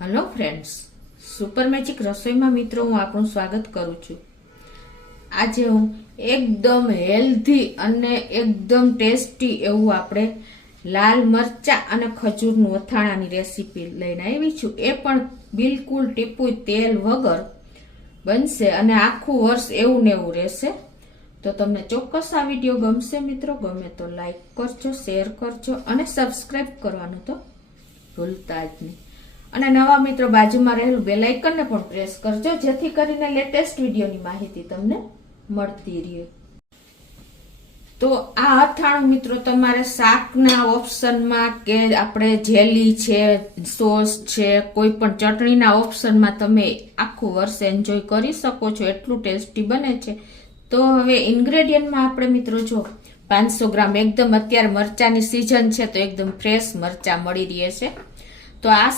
Hello friends, super magic રસોઈમાં મિત્રો હું આપણું સ્વાગત કરું છું। આજે હું એકદમ હેલ્ધી અને એકદમ ટેસ્ટી એવું આપણે લાલ મરચા અને ખજૂરનું અથાણાની રેસીપી લઈને આવી છું। એ પણ બિલકુલ ટીપું તેલ વગર બનશે અને આખું વર્ષ એવું ને એવું રહેશે। તો તમને ચોક્કસ આ વિડીયો ગમશે મિત્રો। ગમે તો લાઈક કરજો, શેર કરજો અને સબસ્ક્રાઈબ કરવાનું તો ભૂલતા જ નહીં। અને નવા મિત્રો બાજુમાં રહેલું બેલ આઇકનને પણ પ્રેસ કરજો, જેથી કરીને લેટેસ્ટ વિડીયોની માહિતી તમને મળતી રહે। તો આ અથાણું મિત્રો તમારે શાકના ઓપ્શનમાં કે આપણે જેલી છે, સોસ છે, કોઈ પણ ચટણીના ઓપ્શનમાં તમે આખું વર્ષ એન્જોય કરી શકો છો, એટલું ટેસ્ટી બને છે। તો હવે ઇન્ગ્રેડિયન્ટમાં આપણે મિત્રો જો 500 ગ્રામ એકદમ અત્યારે મરચાની સિઝન છે તો એકદમ ફ્રેશ મરચા મળી રહે છે। તો આ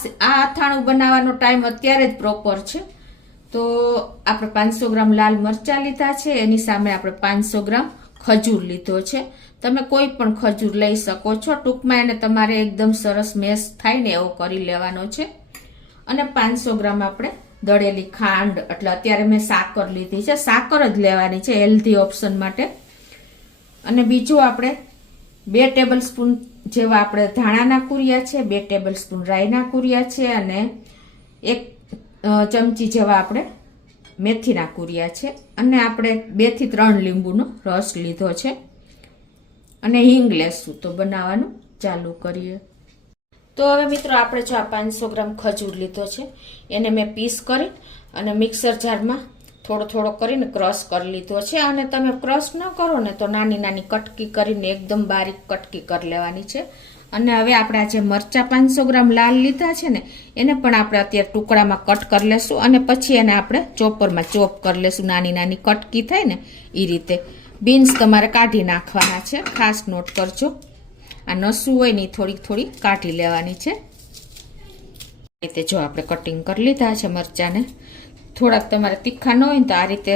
અથાણું બનાવવાનો ટાઈમ અત્યારે જ પ્રોપર છે। તો આપણે 500 ગ્રામ લાલ મરચા લીધા છે, એની સામે આપણે 500 ગ્રામ ખજૂર લીધો છે। તમે કોઈ પણ ખજૂર લઈ શકો છો, ટૂંકમાં એને તમારે એકદમ સરસ મેશ થાય ને એવો કરી લેવાનો છે। અને 500 ગ્રામ આપણે દળેલી ખાંડ, એટલે અત્યારે મેં સાકર લીધી છે, સાકર જ લેવાની છે હેલ્ધી ઓપ્શન માટે। અને બીજું આપણે 2 ટેબલ સ્પૂન જેવા આપણે ધાણાના કુરિયા છે, 2 ટેબલ સ્પૂન રાઈના કુરિયા છે અને 1 ચમચી જેવા આપણે મેથીના કુરિયા છે। અને આપણે 2 થી 3 લીંબુનો રસ લીધો છે અને હિંગ લેશું। તો બનાવવાનું ચાલુ કરીએ। તો હવે મિત્રો આપણે જો આ 500 ગ્રામ ખજૂર લીધો છે એને મેં પીસ કરી અને મિક્સર જારમાં થોડો થોડો કરીને ક્રશ કરી લીધો છે। અને તમે ક્રશ ન કરો ને તો નાની નાની કટકી કરીને એકદમ બારીક કટકી કરી લેવાની છે। અને હવે આપણે આ જે મરચા 500 ગ્રામ લાલ લીધા છે ને એને પણ આપણે અત્યારે ટુકડામાં કટ કરી લેશું અને પછી એને આપણે ચોપરમાં ચોપ કરી લેશું, નાની નાની કટકી થાય ને એ રીતે। બીન્સ તમારે કાઢી નાખવાના છે, ખાસ નોટ કરજો। આ નસું હોય ને થોડીક થોડી કાઢી લેવાની છે। આ રીતે જો આપણે કટિંગ કરી લીધા છે મરચાને। થોડાક તમારે તીખા ન હોય તો આ રીતે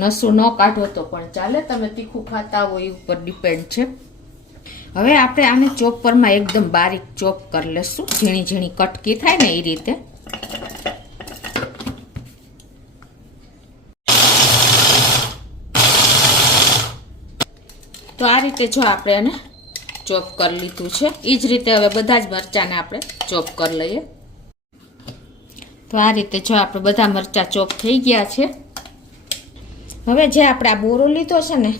નસું ન કાઢો તો પણ ચાલે, તમે તીખું ખાતા હોય એ ઉપર ડિપેન્ડ છે। હવે આપણે આને ચોપરમાં એકદમ બારીક ચોપ કરી લેશું, ઝીણી ઝીણી કટકી થાય ને એ રીતે। તો આ રીતે જો આપણે એને ચોપ કરી લીધું છે, એ જ રીતે હવે બધા જ મરચાને આપણે ચોપ કરી લઈએ। તો આ રીતે જો આપણે બધા મરચા ચોપ થઈ ગયા છે। હવે જે આપણે આ બોરો લીધો છે ને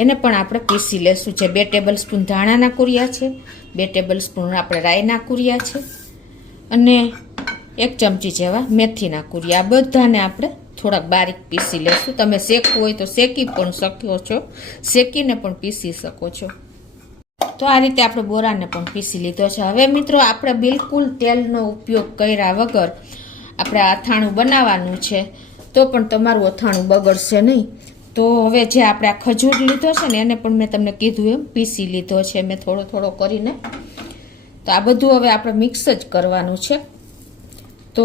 એને પણ આપણે પીસી લેશું। જે 2 ટેબલ સ્પૂન ધાણાના કુરિયા છે, 2 ટેબલ સ્પૂન આપણે રાઈના કુરિયા છે અને 1 ચમચી જેવા મેથીના કુરિયા, આ બધાને આપણે થોડાક બારીક પીસી લેશું। તમે શેકવું હોય તો શેકી પણ શકો છો, શેકીને પણ પીસી શકો છો। તો આ રીતે આપણે બોરાને પણ પીસી લીધો છે। હવે મિત્રો આપણે બિલકુલ તેલનો ઉપયોગ કર્યા વગર આપણે અથાણું બનાવવાનું છે, તો પણ તમારું અથાણું બગડશે નહીં। તો હવે જે આપણે આ ખજૂર લીધો છે ને એને પણ મેં તમને કીધું એમ પીસી લીધો છે મેં થોડો થોડો કરીને। તો આ બધું હવે આપણે મિક્સ જ કરવાનું છે। તો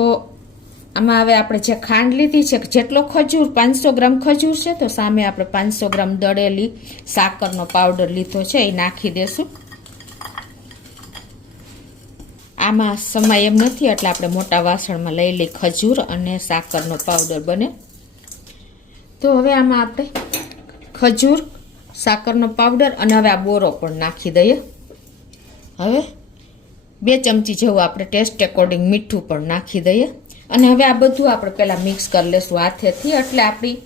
આમાં હવે આપણે જે ખાંડ લીધી છે, જેટલો ખજૂર 500 ગ્રામ ખજૂર છે તો સામે આપણે 500 ગ્રામ દળેલી સાકરનો પાવડર લીધો છે એ નાખી દેશું। આમાં સમય એમ નથી એટલે આપણે મોટા વાસણમાં લઈ લઈ ખજૂર અને સાકરનો પાવડર બને। તો હવે આમાં આપણે ખજૂર, સાકરનો પાવડર અને હવે આ બોરો પણ નાખી દઈએ। હવે 2 ચમચી જેવું આપણે ટેસ્ટ એકોર્ડિંગ મીઠું પણ નાખી દઈએ। અને હવે આ બધું આપણે પહેલા મિક્સ કરી લેશું હાથેથી, એટલે આપણી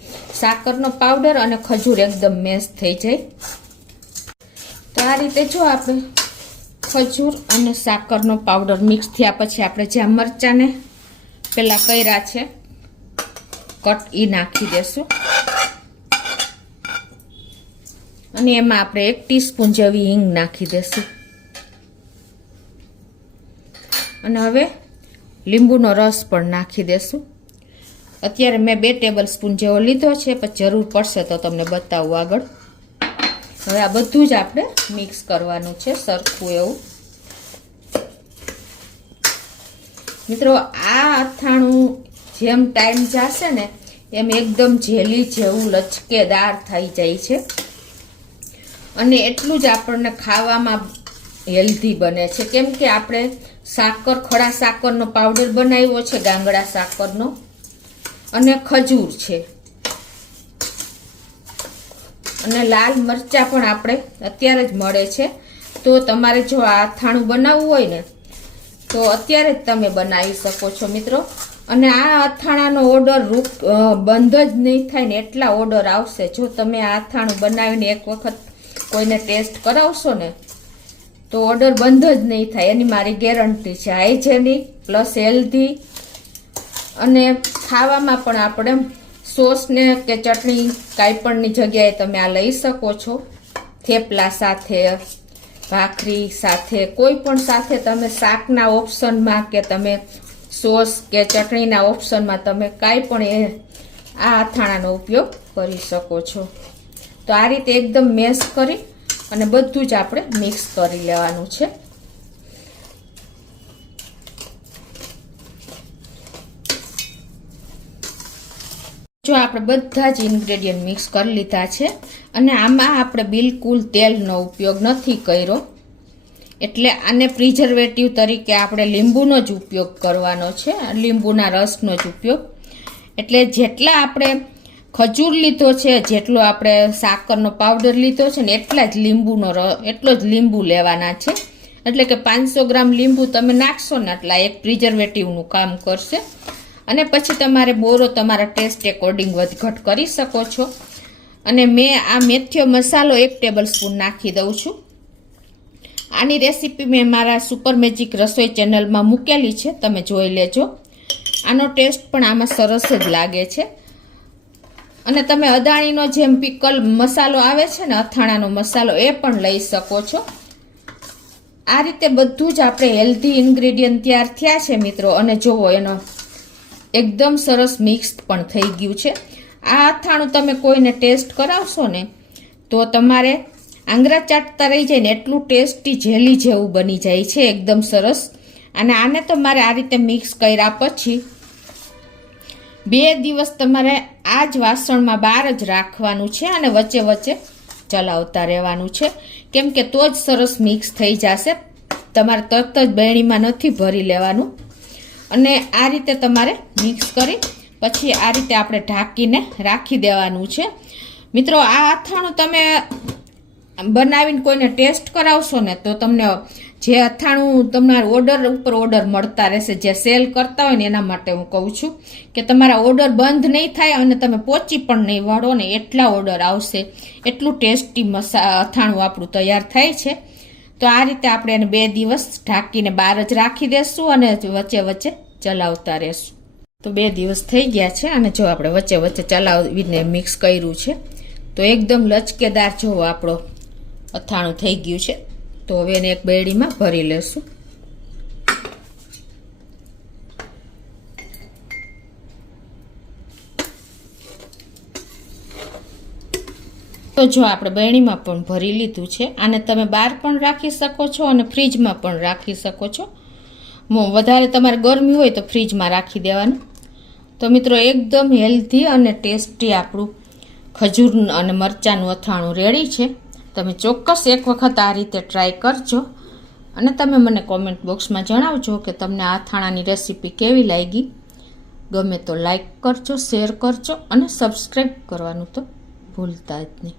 સાકરનો પાવડર અને ખજૂર એકદમ મેશ થઈ જાય। તો આ રીતે જો આપણે ખજૂર અને સાકરનો પાવડર મિક્સ થયા પછી આપણે જે મરચાને પેલા કર્યા છે કટ એ નાખી દેશું। અને એમાં આપણે 1 ટીસ્પૂન જેવી હિંગ નાખી દેશું। અને હવે લીંબુનો રસ પણ નાખી દેશું। અત્યારે મેં 2 ટેબલ સ્પૂન જેવો લીધો છે, પછી જરૂર પડશે તો તમને બતાવું આગળ। હવે આ બધું જ આપણે મિક્સ કરવાનું છે સરખું એવું। મિત્રો આ અથાણું જેમ ટાઈમ જશે ને એમ એકદમ જેલી જેવું લચકેદાર થઈ જાય છે અને એટલું જ આપણને ખાવામાં હેલ્ધી બને છે, કેમ કે આપણે સાકર, ખડા સાકરનો પાવડર બનાવ્યો છે, ગાંગડા સાકરનો, અને ખજૂર છે, અને લાલ મરચા પણ આપણે અત્યારે જ મળે છે. તો તમારે જો આ અથાણું બનાવવું હોય ને તો અત્યારે જ તમે બનાવી શકો છો મિત્રો. અને આ અથાણાનો ઓર્ડર બંધ જ નહીં થાય ને એટલા ઓર્ડર આવશે. જો તમે આ અથાણું બનાવીને એક વખત કોઈને ટેસ્ટ કરાવશો ને તો ઓર્ડર બંધ જ નહીં થાય, એની મારી ગેરંટી છે. હાઇજેનિક પ્લસ હેલ્ધી, અને ખાવામાં પણ આપણે સોસને કે ચટણી કાંઈ પણની જગ્યાએ તમે આ લઈ શકો છો. થેપલા સાથે, ભાખરી સાથે, કોઈ પણ સાથે તમે શાકના ઓપ્શનમાં કે તમે સોસ કે ચટણીના ઓપ્શનમાં તમે કાંઈ પણ આ અથાણાનો ઉપયોગ કરી શકો છો. તો આ રીતે એકદમ મેશ કરી અને બધું જ આપણે મિક્સ કરી લેવાનું છે. જો આપણે બધા જ ઇન્ગ્રેડિયન્ટ મિક્સ કરી લીધા છે, અને આમાં આપણે બિલકુલ તેલનો ઉપયોગ નથી કર્યો, એટલે આને પ્રિઝર્વેટિવ તરીકે આપણે લીંબુનો જ ઉપયોગ કરવાનો છે, લીંબુના રસનો જ ઉપયોગ. એટલે જેટલા આપણે ખજૂર લીધો છે, જેટલો આપણે સાકરનો પાવડર લીધો છે ને એટલા જ એટલો જ લીંબુ લેવાના છે. એટલે કે 500 ગ્રામ લીંબુ તમે નાખશો ને એટલા એક પ્રિઝર્વેટિવનું કામ કરશે. અને પછી તમારે બોરો તમારા ટેસ્ટ એકોર્ડિંગ વધઘટ કરી શકો છો. અને મેં આ મેથીયો મસાલો 1 ટેબલ સ્પૂન નાખી દઉં છું. આની રેસીપી મેં મારા સુપર મેજિક રસોઈ ચેનલમાં મૂકેલી છે, તમે જોઈ લેજો. આનો ટેસ્ટ પણ આમાં સરસ જ લાગે છે. અને તમે અદાણીનો જેમ પિકલ મસાલો આવે છે ને, અથાણાનો મસાલો, એ પણ લઈ શકો છો. આ રીતે બધું જ આપણે હેલ્ધી ઇન્ગ્રેડિયન્ટ તૈયાર થયા છે મિત્રો. અને જુઓ એનો એકદમ સરસ મિક્સ પણ થઈ ગયું છે. આ અથાણું તમે કોઈને ટેસ્ટ કરાવશો ને તો તમારે આંગળા ચાટતા રહી જાય ને એટલું ટેસ્ટી જેલી જેવું બની જાય છે, એકદમ સરસ. અને આને તમારે આ રીતે મિક્સ કર્યા પછી 2 દિવસ તમારે આ જ વાસણમાં બહાર જ રાખવાનું છે, અને વચ્ચે વચ્ચે ચલાવતા રહેવાનું છે, કેમ કે તો જ સરસ મિક્સ થઈ જશે. તમારે તરત જ બેણીમાં નથી ભરી લેવાનું. અને આ રીતે તમારે મિક્સ કરી પછી આ રીતે આપણે ઢાંકીને રાખી દેવાનું છે. મિત્રો, આ અથાણું તમે બનાવીને કોઈને ટેસ્ટ કરાવશો ને તો તમને જે અથાણું તમારા ઓર્ડર ઉપર ઓર્ડર મળતા રહેશે. જે સેલ કરતા હોય ને એના માટે હું કહું છું કે તમારા ઓર્ડર બંધ નહીં થાય અને તમે પહોંચી પણ નહીં વળો ને એટલા ઓર્ડર આવશે. એટલું ટેસ્ટી અથાણું આપણું તૈયાર થાય છે. તો આ રીતે આપણે એને 2 દિવસ ઢાંકીને બહાર જ રાખી દેશું અને વચ્ચે વચ્ચે ચલાવતા રહેશું. તો 2 દિવસ થઈ ગયા છે, અને જો આપણે વચ્ચે વચ્ચે ચલાવીને મિક્સ કર્યું છે તો એકદમ લચકેદાર જો આપણો અથાણું થઈ ગયું છે. તો હવે એને એક બેડીમાં ભરી લેશું. તો જો આપણે બેણીમાં પણ ભરી લીધું છે. આને તમે બહાર પણ રાખી શકો છો અને ફ્રીજમાં પણ રાખી શકો છો. વધારે તમારે ગરમી હોય તો ફ્રીજમાં રાખી દેવાનું. તો મિત્રો, એકદમ હેલ્ધી અને ટેસ્ટી આપણું ખજૂર અને મરચાંનું અથાણું રેડી છે. તમે ચોક્કસ એક વખત આ રીતે ટ્રાય કરજો, અને તમે મને કોમેન્ટ બોક્સમાં જણાવજો કે તમને આ અથાણાની રેસીપી કેવી લાગી. ગમે તો લાઈક કરજો, શેર કરજો, અને સબસ્ક્રાઈબ કરવાનું તો ભૂલતા જ નહીં.